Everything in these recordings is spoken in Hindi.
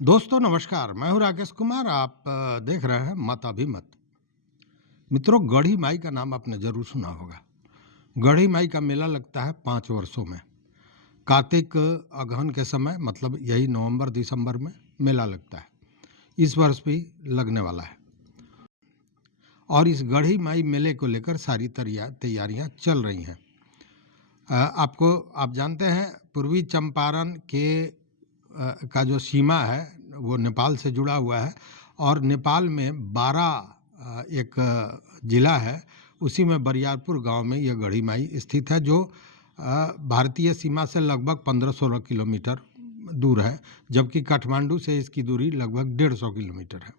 दोस्तों नमस्कार, मैं हूँ राकेश कुमार। आप देख रहे हैं मत अभी मत। मित्रों, गढ़ी माई का नाम आपने जरूर सुना होगा। गढ़ी माई का मेला लगता है 5 वर्षों में। कार्तिक अगहन के समय, मतलब यही नवंबर दिसंबर में मेला लगता है। इस वर्ष भी लगने वाला है और इस गढ़ी माई मेले को लेकर सारी तैयारियां चल रही हैं। आप जानते हैं, पूर्वी चंपारण का जो सीमा है वो नेपाल से जुड़ा हुआ है और नेपाल में 12 एक जिला है, उसी में बरियारपुर गांव में यह गढ़ी माई स्थित है, जो भारतीय सीमा से लगभग 15-16 किलोमीटर दूर है, जबकि काठमांडू से इसकी दूरी लगभग 150 किलोमीटर है।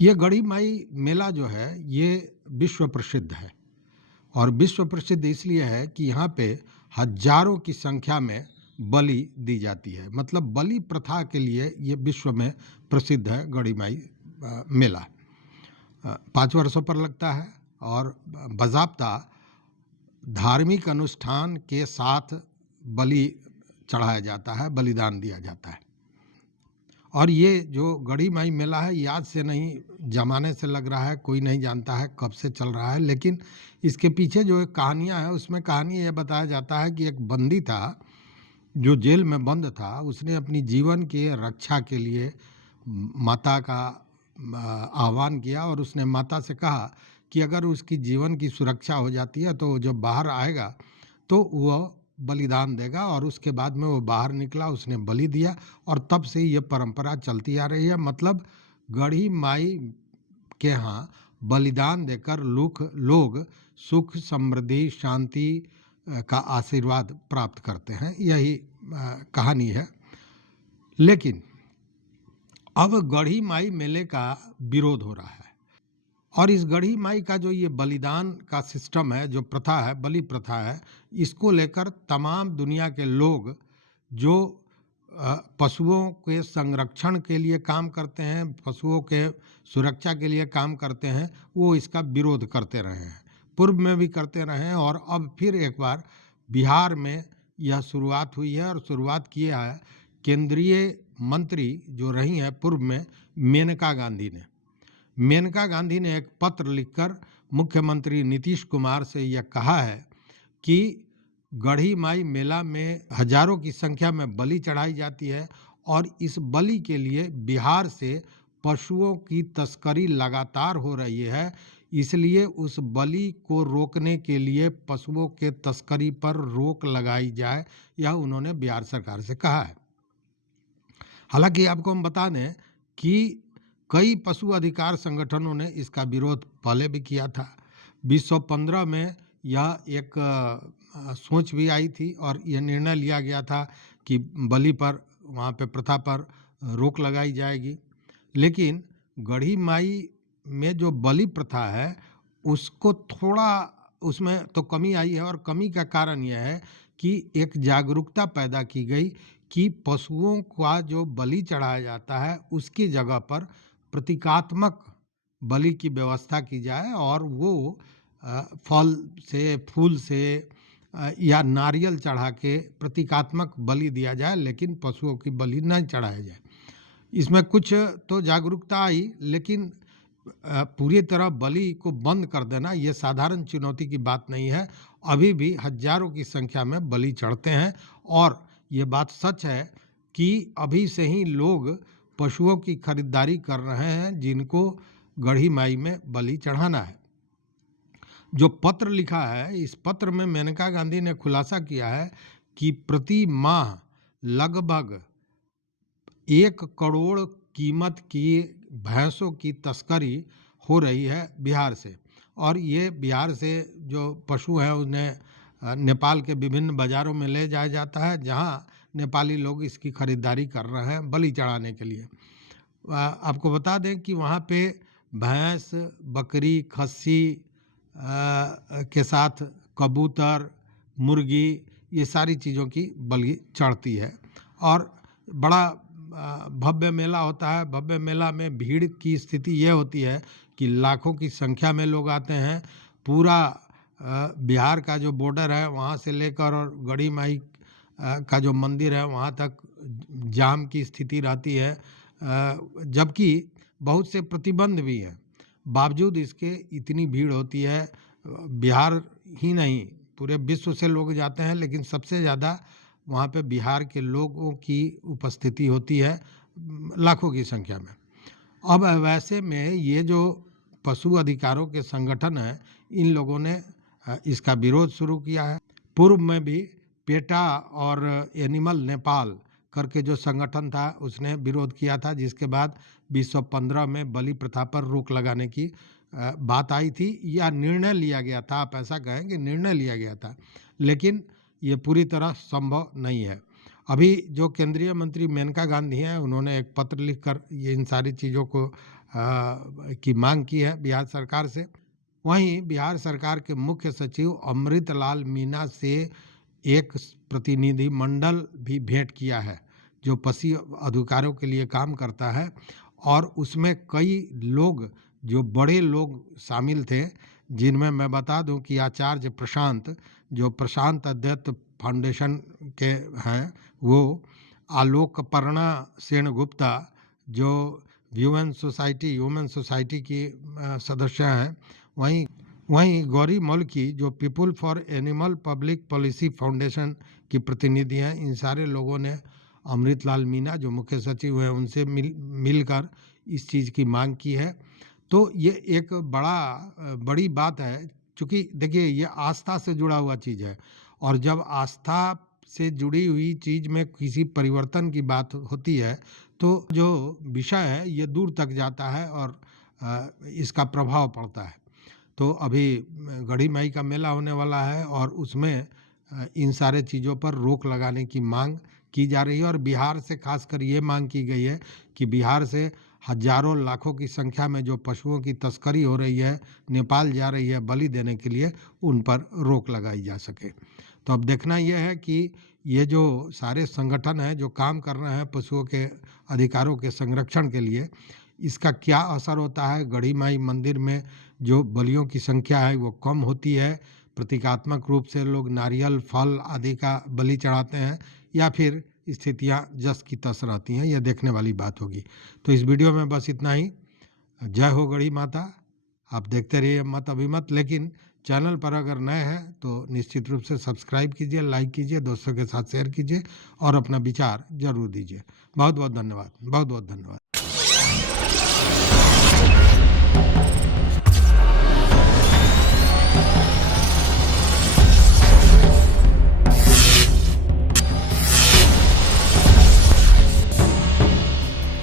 यह गढ़ी माई मेला जो है ये विश्व प्रसिद्ध है और विश्व प्रसिद्ध इसलिए है कि यहाँ पे हजारों की संख्या में बलि दी जाती है। मतलब बलि प्रथा के लिए ये विश्व में प्रसिद्ध है गढ़ी माई मेला। 5 वर्षों पर लगता है और बाज़ाब्ता धार्मिक अनुष्ठान के साथ बलि चढ़ाया जाता है, बलिदान दिया जाता है। और ये जो गढ़ी माई मेला है, याद से नहीं, जमाने से लग रहा है, कोई नहीं जानता है कब से चल रहा है, लेकिन इसके पीछे जो एक कहानियाँ हैं, उसमें कहानी ये बताया जाता है कि एक बंदी था जो जेल में बंद था। उसने अपनी जीवन की रक्षा के लिए माता का आह्वान किया और उसने माता से कहा कि अगर उसकी जीवन की सुरक्षा हो जाती है तो जब बाहर आएगा तो वह बलिदान देगा। और उसके बाद में वो बाहर निकला, उसने बलि दिया और तब से ये परंपरा चलती आ रही है। मतलब गढ़ी माई के यहाँ बलिदान देकर लोग सुख, समृद्धि, शांति का आशीर्वाद प्राप्त करते हैं। यही कहानी है। लेकिन अब गढ़ी माई मेले का विरोध हो रहा है और इस गढ़ी माई का जो ये बलिदान का सिस्टम है, जो प्रथा है, बलि प्रथा है, इसको लेकर तमाम दुनिया के लोग जो पशुओं के संरक्षण के लिए काम करते हैं, पशुओं के सुरक्षा के लिए काम करते हैं, वो इसका विरोध करते रहे हैं। पूर्व में भी करते रहे हैं और अब फिर एक बार बिहार में यह शुरुआत हुई है और शुरुआत किया है केंद्रीय मंत्री जो रही हैं पूर्व में, मेनका गांधी ने। मेनका गांधी ने एक पत्र लिखकर मुख्यमंत्री नीतीश कुमार से यह कहा है कि गढ़ी माई मेला में हजारों की संख्या में बलि चढ़ाई जाती है और इस बलि के लिए बिहार से पशुओं की तस्करी लगातार हो रही है। इसलिए उस बलि को रोकने के लिए पशुओं के तस्करी पर रोक लगाई जाए, यह उन्होंने बिहार सरकार से कहा है। हालांकि आपको हम बता दें कि कई पशु अधिकार संगठनों ने इसका विरोध पहले भी किया था। 2015 में यह एक सोच भी आई थी और यह निर्णय लिया गया था कि बलि पर, वहाँ पे प्रथा पर रोक लगाई जाएगी। लेकिन गढ़ी माई में जो बलि प्रथा है उसको थोड़ा, उसमें तो कमी आई है और कमी का कारण यह है कि एक जागरूकता पैदा की गई कि पशुओं का जो बलि चढ़ाया जाता है उसकी जगह पर प्रतीकात्मक बलि की व्यवस्था की जाए और वो फल से, फूल से या नारियल चढ़ा के प्रतीकात्मक बलि दिया जाए, लेकिन पशुओं की बलि नहीं चढ़ाया जाए। इसमें कुछ तो जागरूकता आई, लेकिन पूरी तरह बलि को बंद कर देना ये साधारण चुनौती की बात नहीं है। अभी भी हजारों की संख्या में बलि चढ़ते हैं और ये बात सच है कि अभी से ही लोग पशुओं की खरीदारी कर रहे हैं जिनको गढ़ी माई में बलि चढ़ाना है। जो पत्र लिखा है, इस पत्र में मेनका गांधी ने खुलासा किया है कि प्रति माह लगभग 1 करोड़ कीमत की भैंसों की तस्करी हो रही है बिहार से। और ये बिहार से जो पशु हैं उन्हें नेपाल के विभिन्न बाज़ारों में ले जाया जाता है, जहां नेपाली लोग इसकी खरीदारी कर रहे हैं बलि चढ़ाने के लिए। आपको बता दें कि वहाँ पे भैंस, बकरी, खस्सी के साथ कबूतर, मुर्गी, ये सारी चीज़ों की बलि चढ़ती है और बड़ा भव्य मेला होता है। भव्य मेला में भीड़ की स्थिति ये होती है कि लाखों की संख्या में लोग आते हैं। पूरा बिहार का जो बॉर्डर है वहाँ से लेकर और गढ़ी माई का जो मंदिर है वहाँ तक जाम की स्थिति रहती है, जबकि बहुत से प्रतिबंध भी हैं, बावजूद इसके इतनी भीड़ होती है। बिहार ही नहीं, पूरे विश्व से लोग जाते हैं, लेकिन सबसे ज़्यादा वहाँ पे बिहार के लोगों की उपस्थिति होती है, लाखों की संख्या में। अब वैसे में ये जो पशु अधिकारों के संगठन हैं, इन लोगों ने इसका विरोध शुरू किया है। पूर्व में भी पेटा और एनिमल नेपाल करके जो संगठन था उसने विरोध किया था, जिसके बाद 2015 में बलि प्रथा पर रोक लगाने की बात आई थी, या निर्णय लिया गया था। आप ऐसा कहें कि निर्णय लिया गया था, लेकिन ये पूरी तरह संभव नहीं है। अभी जो केंद्रीय मंत्री मेनका गांधी हैं, उन्होंने एक पत्र लिखकर ये इन सारी चीज़ों को की मांग की है बिहार सरकार से। वहीं बिहार सरकार के मुख्य सचिव अमृतलाल मीना से एक प्रतिनिधि मंडल भी भेंट किया है, जो पशु अधिकारों के लिए काम करता है, और उसमें कई लोग, जो बड़े लोग शामिल थे, जिनमें मैं बता दूं कि आचार्य प्रशांत, जो प्रशांत अद्वैत फाउंडेशन के हैं, वो आलोकपर्णा सेनगुप्ता, जो ह्यूमन सोसाइटी की सदस्य हैं, वहीं गौरी मौलकी, जो people for animal public policy foundation की प्रतिनिधि हैं। इन सारे लोगों ने अमृतलाल मीना, जो मुख्य सचिव हैं, उनसे मिलकर इस चीज़ की मांग की है। तो ये एक बड़ी बात है, क्योंकि देखिए ये आस्था से जुड़ा हुआ चीज़ है, और जब आस्था से जुड़ी हुई चीज़ में किसी परिवर्तन की बात होती है, तो जो विषय है ये दूर तक जाता है और इसका प्रभाव पड़ता है। तो अभी गढ़ी माई का मेला होने वाला है, और उसमें इन सारे चीज़ों पर रोक लगाने की मांग की जा रही है, और बिहार से खासकर ये मांग की गई है कि बिहार से हजारों लाखों की संख्या में जो पशुओं की तस्करी हो रही है, नेपाल जा रही है बलि देने के लिए, उन पर रोक लगाई जा सके। तो अब देखना यह है कि ये जो सारे संगठन हैं जो काम कर रहे हैं पशुओं के अधिकारों के संरक्षण के लिए, इसका क्या असर होता है। गढ़ी माई मंदिर में जो बलियों की संख्या है वो कम होती है, प्रतीकात्मक रूप से लोग नारियल, फल आदि का बलि चढ़ाते हैं, या फिर स्थितियां जस की तस रहती हैं, यह देखने वाली बात होगी। तो इस वीडियो में बस इतना ही। जय हो गढ़ी माता। आप देखते रहिए मत अभिमत, लेकिन चैनल पर अगर नए हैं तो निश्चित रूप से सब्सक्राइब कीजिए, लाइक कीजिए, दोस्तों के साथ शेयर कीजिए, और अपना विचार जरूर दीजिए। बहुत बहुत धन्यवाद, बहुत बहुत धन्यवाद।